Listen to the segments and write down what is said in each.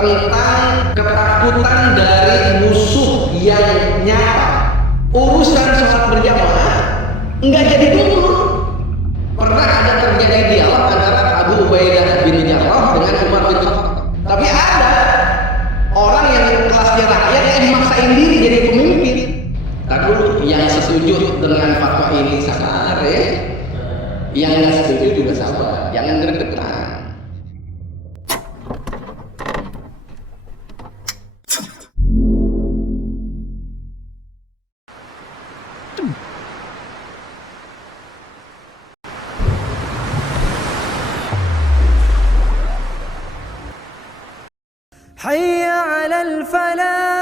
tentang ketakutan dari musuh yang nyata. Urusan sholat berjamaah nggak jadi dulu. Pernah ada terjadi dialog antara Abu Ubaidah bin Jarrah dengan Umar bin Khattab. Tapi ada orang yang kelasnya rakyat yang memaksain diri jadi pemimpin. Tadi dulu yang setuju dengan fatwa ini sabar ya. Yang nggak setuju juga sabar. Jangan deg-degan. حي على الفلاح.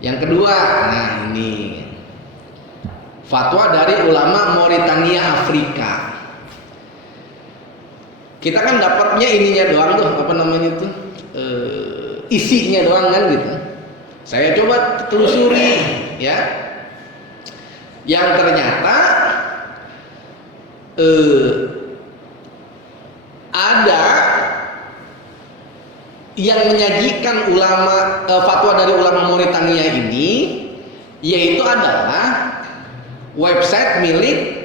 Yang kedua, nah ini fatwa dari ulama Mauritania Afrika. Kita kan dapatnya ininya doang tuh, apa namanya tuh, isinya doang kan gitu. Saya coba telusuri ya, yang ternyata ada yang menyajikan fatwa dari ulama Mauritania ini, yaitu adalah website milik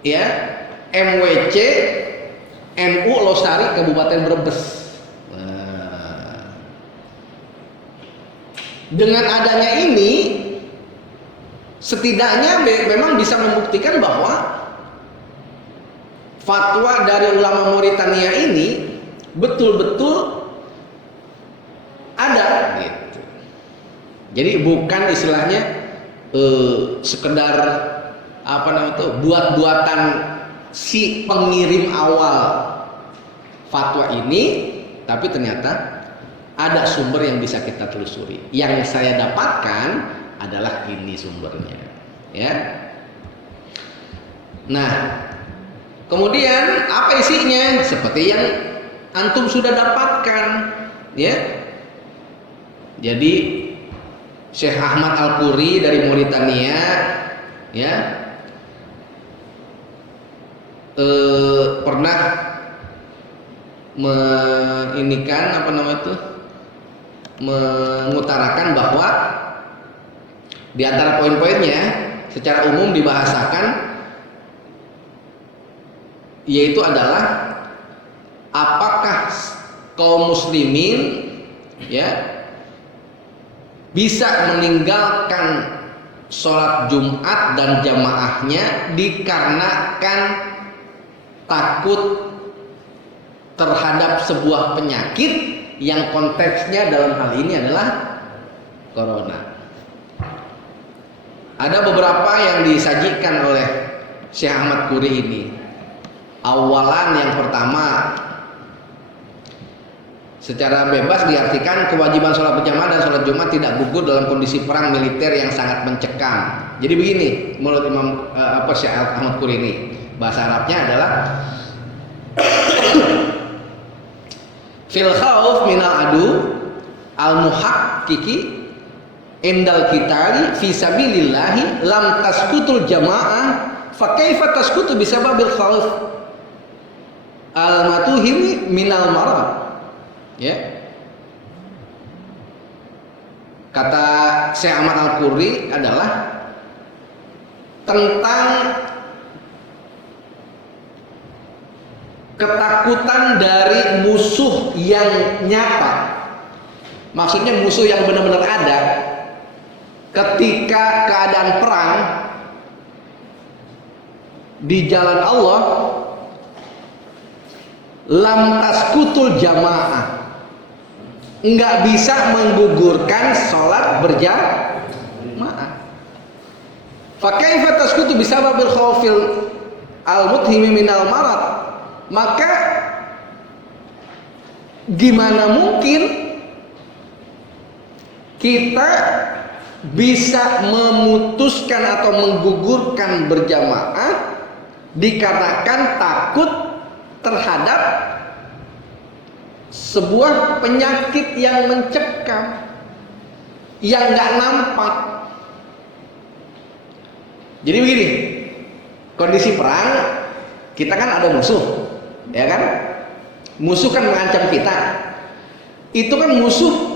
ya MWC NU Losari Kabupaten Brebes. Dengan adanya ini, setidaknya memang bisa membuktikan bahwa fatwa dari ulama Mauritania ini betul-betul ada gitu. Jadi bukan istilahnya sekedar apa namanya itu buat-buatan si pengirim awal fatwa ini, tapi ternyata ada sumber yang bisa kita telusuri. Yang saya dapatkan adalah ini sumbernya, ya. Nah, kemudian apa isinya? Seperti yang antum sudah dapatkan, ya. Jadi Syekh Ahmad Al-Quri dari Mauritania, ya, pernah mengutarakan bahwa di antara poin-poinnya secara umum dibahasakan yaitu adalah apakah kaum muslimin ya bisa meninggalkan sholat Jumat dan jamaahnya dikarenakan takut terhadap sebuah penyakit yang konteksnya dalam hal ini adalah corona. Ada beberapa yang disajikan oleh Syekh Ahmad Quri ini. Awalan yang pertama, secara bebas diartikan kewajiban sholat berjamaah dan sholat Jumat tidak gugur dalam kondisi perang militer yang sangat mencekam. Jadi begini, menurut Syekh Ahmad Quri ini, bahasa Arabnya adalah fil khauf minal adu al muhaqqiqi indal qitali fi sabilillahi lam tasqutul jamaah fa kaifa tasqutu bisababil khauf al matuhimi minal marad, ya. Kata Syekh Ahmad Al-Quri adalah tentang ketakutan dari musuh yang nyata. Maksudnya musuh yang benar-benar ada ketika keadaan perang di jalan Allah. Lam tasqutul jamaah, nggak bisa menggugurkan sholat berjamaah. Fa kaifa tasqutu bisababil khaufil al muthimi minal marad, maka gimana mungkin kita bisa memutuskan atau menggugurkan berjamaah dikarenakan takut terhadap sebuah penyakit yang mencekam, yang nggak nampak. Jadi begini, kondisi perang, kita kan ada musuh, ya kan? Musuh kan mengancam kita. Itu kan musuh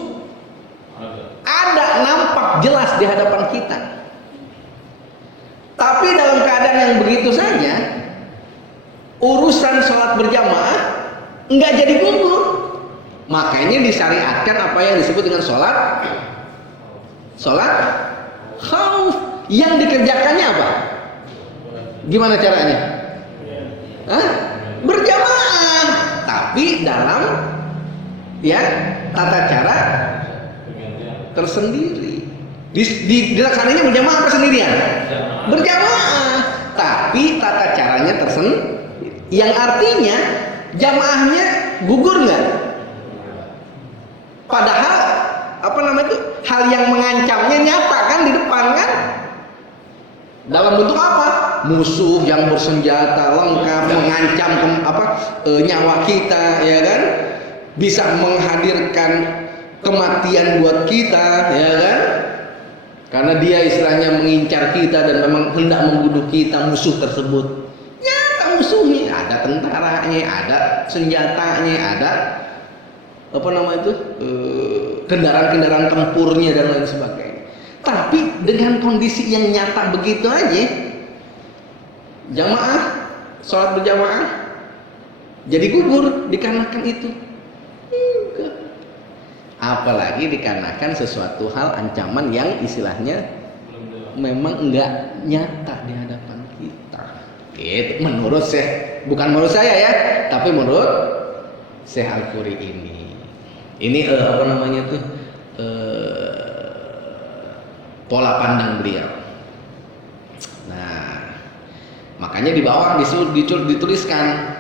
ada nampak jelas di hadapan kita. Tapi dalam keadaan yang begitu saja, urusan sholat berjamaah nggak jadi gugur. Makanya disyariatkan apa yang disebut dengan sholat khauf. Yang dikerjakannya apa? Gimana caranya? Hah? Berjamaah, tapi dalam ya tata cara tersendiri. Dilaksananya berjamaah apa sendirian? Berjamaah, tapi tata caranya tersendiri. Yang artinya jamaahnya gugur nggak? Padahal apa namanya itu hal yang mengancamnya nyata kan di depan kan? Dalam bentuk apa? Musuh yang bersenjata lengkap mengancam nyawa kita, ya kan? Bisa menghadirkan kematian buat kita, ya kan? Karena dia istilahnya mengincar kita dan memang hendak membunuh kita, musuh tersebut. Nyata musuhnya, ada tentaranya, ada senjatanya, ada kendaraan-kendaraan tempurnya dan lain sebagainya. Tapi dengan kondisi yang nyata begitu aja, jamaah, sholat berjamaah jadi gugur dikarenakan itu. Apalagi dikarenakan sesuatu hal ancaman yang istilahnya memang enggak nyata di hadapan kita. Gitu. Menurut bukan menurut saya ya, tapi menurut Syekh Al-Quri ini. Ini pola pandang beliau. Nah, makanya di bawah dituliskan,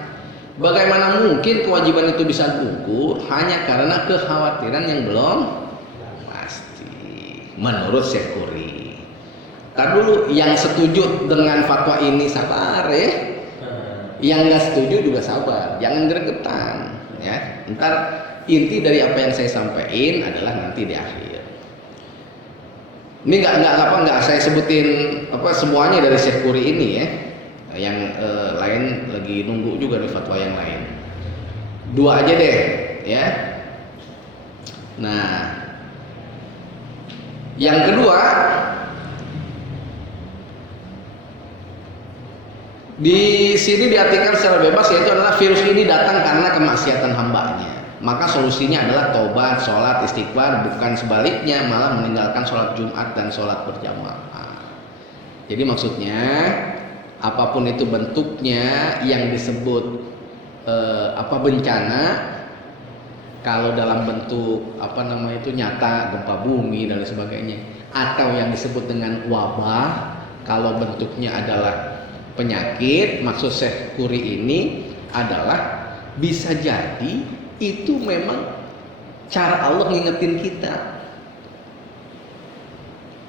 bagaimana mungkin kewajiban itu bisa gugur hanya karena kekhawatiran yang belum pasti. Menurut Syekh Quri. Tar dulu, yang setuju dengan fatwa ini sabar ya. Yang nggak setuju juga sabar, jangan gregetan ya. Ntar inti dari apa yang saya sampaikan adalah nanti di akhir. Ini nggak saya sebutin semuanya dari Syekh Quri ini ya. Yang lain lagi nunggu juga di fatwa yang lain. 2 aja deh ya. Nah, yang kedua, di sini diartikan secara bebas, yaitu adalah virus ini datang karena kemaksiatan hambanya. Maka solusinya adalah tobat, sholat, istighfar, bukan sebaliknya malah meninggalkan sholat Jumat dan sholat berjamaah. Jadi maksudnya apapun itu bentuknya yang disebut bencana, kalau dalam bentuk nyata, gempa bumi dan sebagainya, atau yang disebut dengan wabah, kalau bentuknya adalah penyakit, maksud Syekh Quri ini adalah bisa jadi itu memang cara Allah ngingetin kita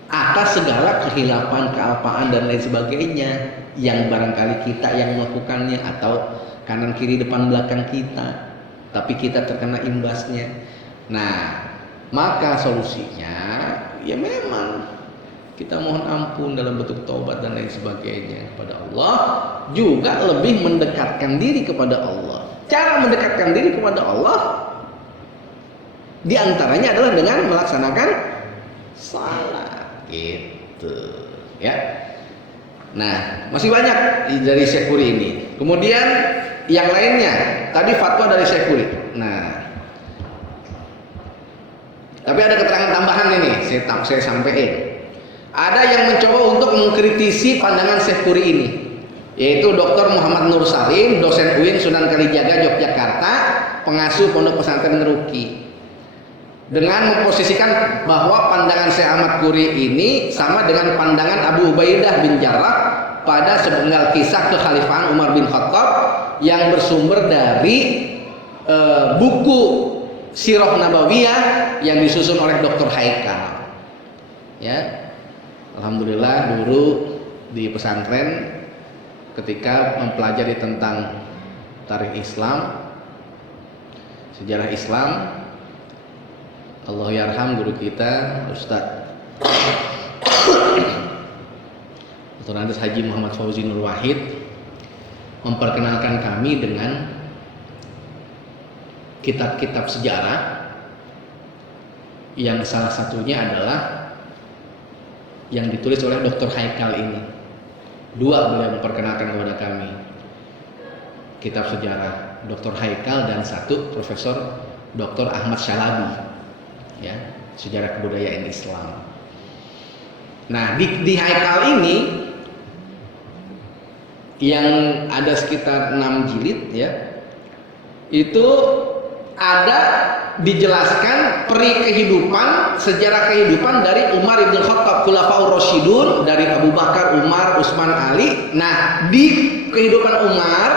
atas segala kehilapan, kealpaan dan lain sebagainya yang barangkali kita yang melakukannya atau kanan kiri depan belakang kita, tapi kita terkena imbasnya. Nah, maka solusinya ya memang kita mohon ampun dalam bentuk taubat dan lain sebagainya kepada Allah, juga lebih mendekatkan diri kepada Allah. Cara mendekatkan diri kepada Allah diantaranya adalah dengan melaksanakan salat, gitu ya. Nah, masih banyak dari Syekh Quri ini. Kemudian yang lainnya tadi fatwa dari Syekh Quri. Nah, tapi ada keterangan tambahan ini saya sampaikan. Ada yang mencoba untuk mengkritisi pandangan Syekh Quri ini, yaitu Dr. Muhammad Nur Salim, dosen UIN Sunan Kalijaga Yogyakarta, pengasuh Pondok Pesantren Ruki, dengan memposisikan bahwa pandangan Syekh Ahmad Quri ini sama dengan pandangan Abu Ubaidah bin Jarrah pada sepenggal kisah kekhalifahan Umar bin Khattab yang bersumber dari buku Sirah Nabawiyah yang disusun oleh Dr. Haikal. Ya, alhamdulillah dulu di pesantren ketika mempelajari tentang tarikh Islam, sejarah Islam, Allah yarham guru kita Ustadz Dr. Andes Haji Muhammad Fauzi Nur Wahid memperkenalkan kami dengan kitab-kitab sejarah yang salah satunya adalah yang ditulis oleh Dr. Haikal ini. Dua beliau memperkenalkan kepada kami, kitab sejarah Dr. Haikal dan satu Profesor Dr. Ahmad Syalabi, ya, sejarah kebudayaan Islam. Nah, di Haikal ini yang ada sekitar 6 jilid, ya, itu ada dijelaskan kehidupan, sejarah kehidupan dari Umar ibn Khattab, Khulafaur Rasyidun, dari Abu Bakar, Umar, Utsman, Ali. Nah, di kehidupan Umar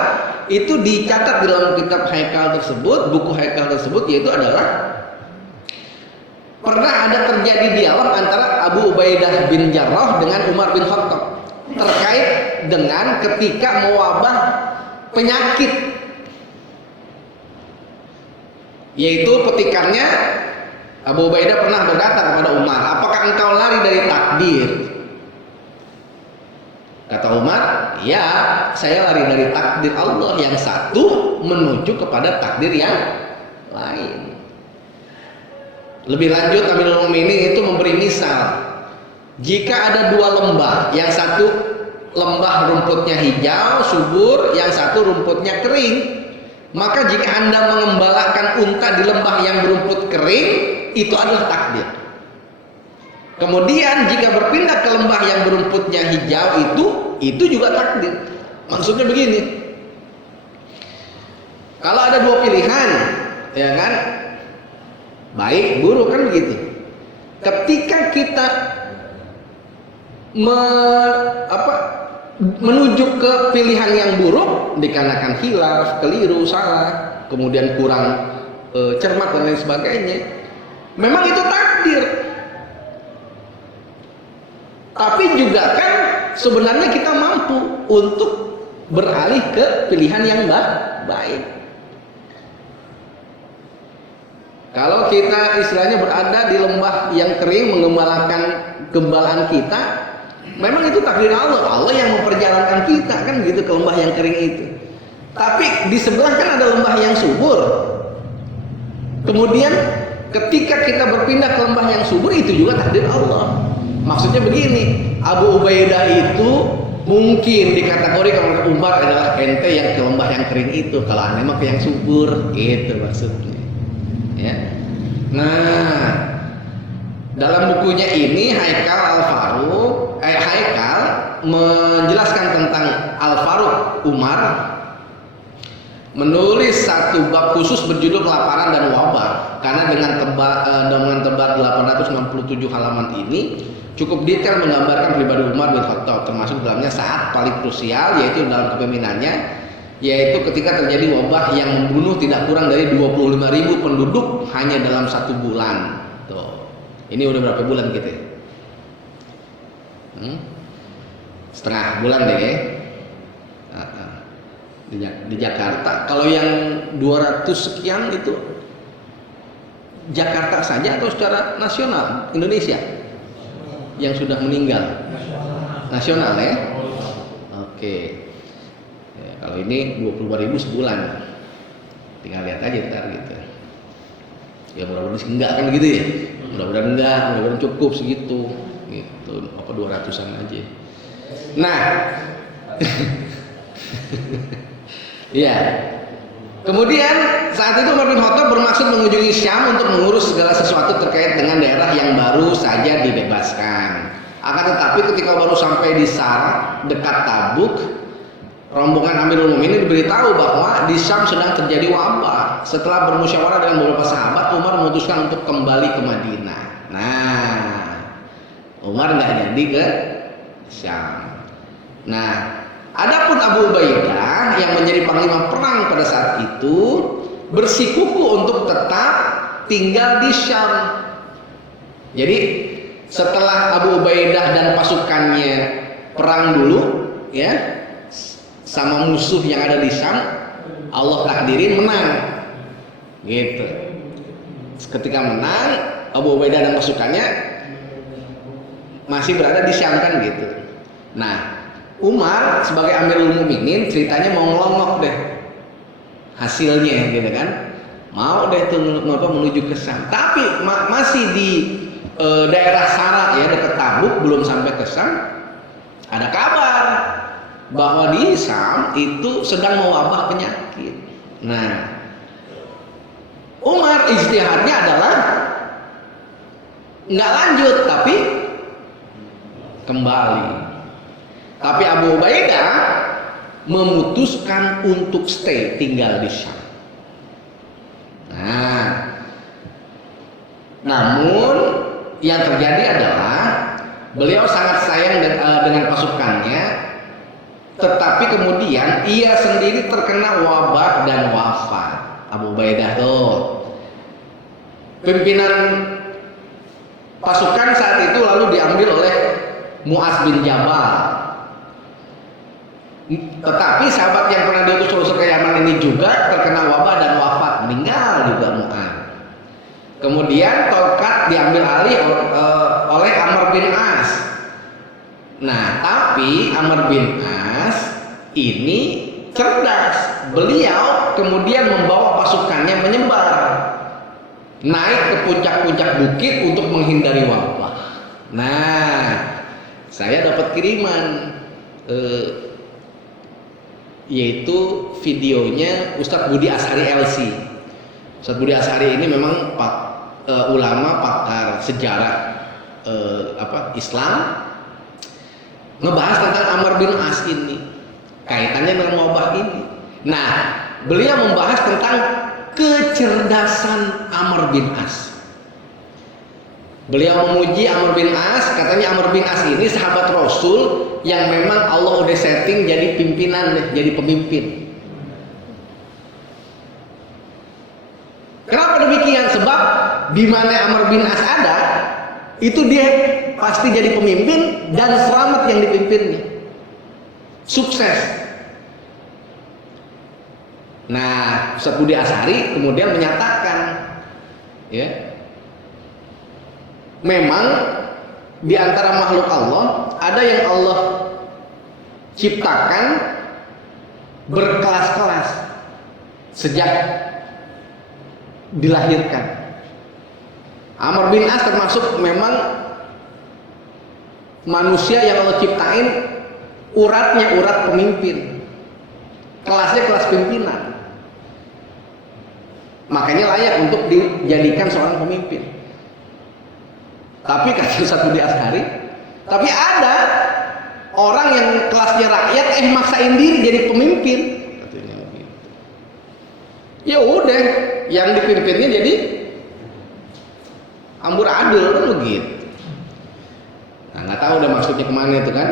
itu dicatat di dalam kitab Haikal tersebut, buku Haikal tersebut, yaitu adalah pernah ada terjadi dialog antara Abu Ubaidah bin Jarrah dengan Umar bin Khattab terkait dengan ketika mewabah penyakit, yaitu petikannya Abu Ubaidah pernah berkata kepada Umar, apakah engkau lari dari takdir? Kata Umar, ya, saya lari dari takdir Allah yang satu menuju kepada takdir yang lain. Lebih lanjut, Amirul Mukminin itu memberi misal, jika ada dua lembah, yang satu lembah rumputnya hijau, subur, yang satu rumputnya kering, maka jika Anda mengembalakan unta di lembah yang berumput kering, itu adalah takdir. Kemudian jika berpindah ke lembah yang berumputnya hijau, itu juga takdir. Maksudnya begini, kalau ada dua pilihan, ya kan, baik buruk, kan begitu. Ketika kita menuju ke pilihan yang buruk dikarenakan khilaf, keliru, salah, kemudian kurang cermat dan lain sebagainya, memang itu takdir. Tapi juga kan sebenarnya kita mampu untuk beralih ke pilihan yang baik. Kalau kita istilahnya berada di lembah yang kering, mengembalakan gembalaan kita, memang itu takdir Allah. Allah yang memperjalankan kita, kan gitu, ke lembah yang kering itu. Tapi di sebelah kan ada lembah yang subur. Kemudian ketika kita berpindah ke lembah yang subur, itu juga takdir Allah. Maksudnya begini, Abu Ubaidah itu mungkin dikategorikan oleh Umar adalah ente yang ke lembah yang kering itu, kalau aneh mah ke yang subur, gitu maksudnya. Ya. Nah, dalam bukunya ini Haikal menjelaskan tentang Al-Faruq Umar, menulis satu bab khusus berjudul Kelaparan dan Wabah, karena dengan tebal 867 halaman ini cukup detail menggambarkan pribadi Umar bin Khattab, termasuk dalamnya saat paling krusial, yaitu dalam kepemimpinannya, yaitu ketika terjadi wabah yang membunuh tidak kurang dari 25.000 penduduk hanya dalam 1 bulan. Tuh, ini udah berapa bulan gitu ya? Setengah bulan deh ya. Di Jakarta, kalau yang 200 sekian itu Jakarta saja atau secara nasional Indonesia yang sudah meninggal? Nasional ya? Oke. Ya, kalau ini 25.000 sebulan, tinggal lihat aja ntar gitu. Ya mudah-mudahan sih enggak, kan gitu ya. Mudah-mudahan enggak, mudah-mudahan cukup segitu. Gitu, apa 200-an aja. Nah, ya. Kemudian saat itu Umar bin Khattab bermaksud mengunjungi Syam untuk mengurus segala sesuatu terkait dengan daerah yang baru saja dibebaskan. Akan tetapi ketika baru sampai di Sar dekat Tabuk, rombongan Amirul Mukminin diberitahu bahwa di Syam sedang terjadi wabah. Setelah bermusyawarah dengan beberapa sahabat, Umar memutuskan untuk kembali ke Madinah. Nah, Umar nggak jadi ke Syam. Nah, adapun Abu Ubaidah yang menjadi panglima perang pada saat itu bersikukuh untuk tetap tinggal di Syam. Jadi setelah Abu Ubaidah dan pasukannya perang dulu, ya, sama musuh yang ada di Syam, Allah takdirin menang, gitu. Ketika menang, Abu Ubaidah dan pasukannya masih berada di Syam, kan gitu. Nah, Umar sebagai Amirul Mukminin ceritanya mau ngelongok deh hasilnya gitu kan, mau deh tuh menuju ke Syam, tapi masih di daerah Sara ya, dekat Tabuk, belum sampai ke Syam. Ada kabar bahwa di Syam itu sedang mewabah penyakit. Nah, Umar ijtihadnya adalah nggak lanjut tapi kembali. Tapi Abu Ubaidah memutuskan untuk stay, tinggal di Syam. Nah, namun yang terjadi adalah beliau sangat sayang dengan pasukannya, tetapi kemudian ia sendiri terkena wabah dan wafat. Abu Ubaidah tuh pimpinan pasukan saat itu, lalu diambil oleh Mu'adz bin Jabal. Tetapi sahabat yang pernah diutus Rasul ke Yaman ini juga terkena wabah dan wafat, meninggal juga Mu'adz. Kemudian tongkat diambil alih oleh Amr bin As. Nah, tapi Amr bin As ini cerdas. Beliau kemudian membawa pasukannya menyebar, naik ke puncak-puncak bukit untuk menghindari wabah. Nah, saya dapat kiriman yaitu videonya Ustadz Budi Ashari LC. Ustadz Budi Ashari ini memang ulama pakar sejarah Islam, ngebahas tentang Amr bin As ini, kaitannya dengan wabah ini. Nah, beliau membahas tentang kecerdasan Amr bin As. Beliau memuji Amr bin As, katanya Amr bin As ini sahabat Rasul yang memang Allah udah setting jadi pimpinan, jadi pemimpin. Kenapa demikian? Sebab di mana Amr bin As ada, itu dia pasti jadi pemimpin dan selamat yang dipimpinnya. Sukses. Nah, Ustadz Budi Ashari kemudian menyatakan, ya, memang di antara makhluk Allah ada yang Allah ciptakan berkelas-kelas sejak dilahirkan. Amr bin As termasuk memang manusia yang Allah ciptain uratnya urat pemimpin, kelasnya kelas pimpinan, makanya layak untuk dijadikan seorang pemimpin. Tapi kata Ustadz Budi Ashari, tapi ada orang yang kelasnya rakyat maksain diri jadi pemimpin. Katanya begitu. Ya udah, yang dipimpinnya jadi amburadul kan begitu. Nah, nggak tahu udah maksudnya kemana itu kan.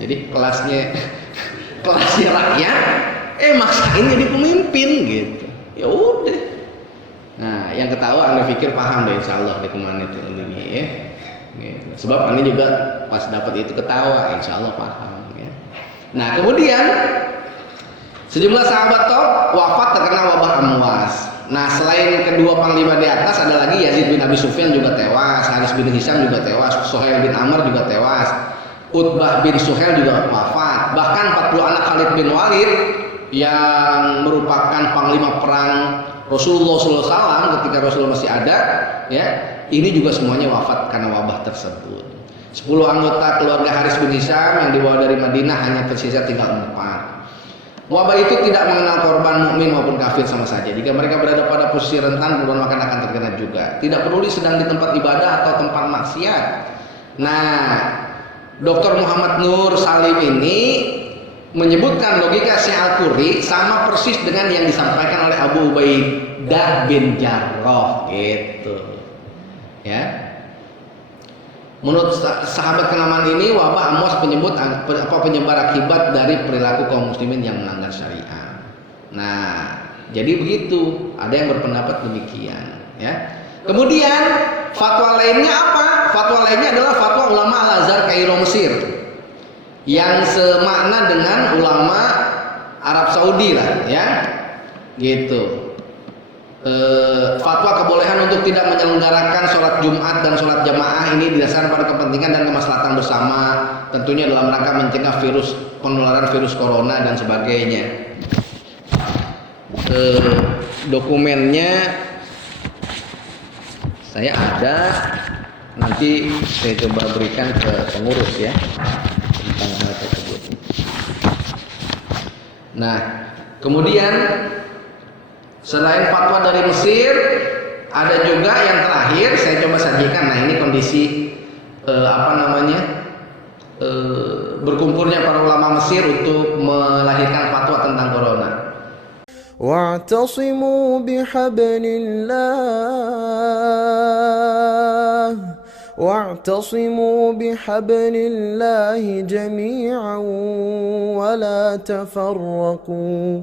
Jadi kelasnya rakyat maksain jadi pemimpin gitu. Ya udah. Nah, yang ketawa Anda pikir paham deh, insya Allah di kemana itu ini ya. Gitu. Sebab Anda juga pas dapat itu ketawa, insya Allah paham ya. Nah, kemudian sejumlah sahabat wafat terkena wabah amwas. Nah, selain kedua panglima di atas, ada lagi Yazid bin Abi Sufyan juga tewas, Haris bin Hisham juga tewas, Suhail bin Amr juga tewas, Utbah bin Suhail juga wafat. Bahkan 40 anak Khalid bin Walid yang merupakan panglima perang Rasulullah SAW ketika Rasulullah masih ada, ya, ini juga semuanya wafat karena wabah tersebut. 10 anggota keluarga Haris bin Hisham yang dibawa dari Madinah hanya tersisa tinggal 4. Wabah itu tidak mengenal korban mukmin maupun kafir sama saja. Jika mereka berada pada posisi rentan, korban makan akan terkena juga. Tidak peduli sedang di tempat ibadah atau tempat maksiat. Nah, Dr. Muhammad Nur Salim ini menyebutkan logika Syekh Al-Qurri sama persis dengan yang disampaikan oleh Abu Ubaidah bin Jarrah gitu. Ya. Menurut sahabat kenamaan ini, wabah amwas penyebar akibat dari perilaku kaum muslimin yang melanggar syariat. Nah, jadi begitu. Ada yang berpendapat demikian, ya. Kemudian fatwa lainnya apa? Fatwa lainnya adalah fatwa ulama Al-Azhar Kairo Mesir, yang semakna dengan ulama Arab Saudi lah, ya, gitu. Fatwa kebolehan untuk tidak menyelenggarakan sholat Jumat dan sholat jamaah ini didasarkan pada kepentingan dan kemaslahatan bersama, tentunya dalam rangka mencegah penularan virus corona dan sebagainya. Dokumennya saya ada, nanti saya coba berikan ke pengurus ya tentang hal tersebut. Nah, kemudian selain fatwa dari Mesir, ada juga yang terakhir saya coba sajikan. Nah, ini kondisi berkumpulnya para ulama Mesir untuk melahirkan fatwa tentang corona. واعتصموا بحبل الله جميعا ولا تفرقوا